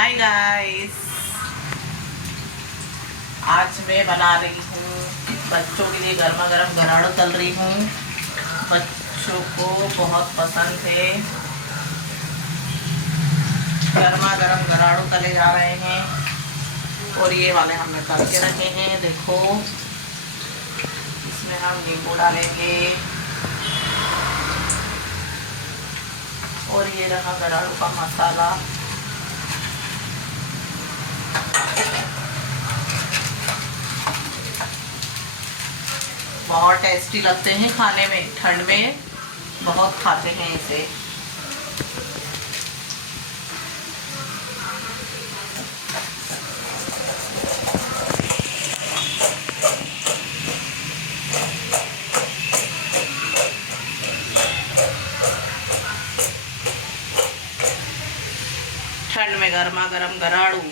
Hi guys, आज मैं बना रही हूँ बच्चों के लिए गर्मा गर्म गराड़ो तल रही हूँ। बच्चों को बहुत पसंद है। गर्मा गर्म गराड़ो तले जा रहे हैं और ये वाले हमने तल के रखे हैं। देखो, इसमें हम नींबू डालेंगे और ये रहा गराड़ो का मसाला। बहुत टेस्टी लगते हैं खाने में, ठंड में बहुत खाते हैं इसे। ठंड में गर्मा गर्म गराड़ू।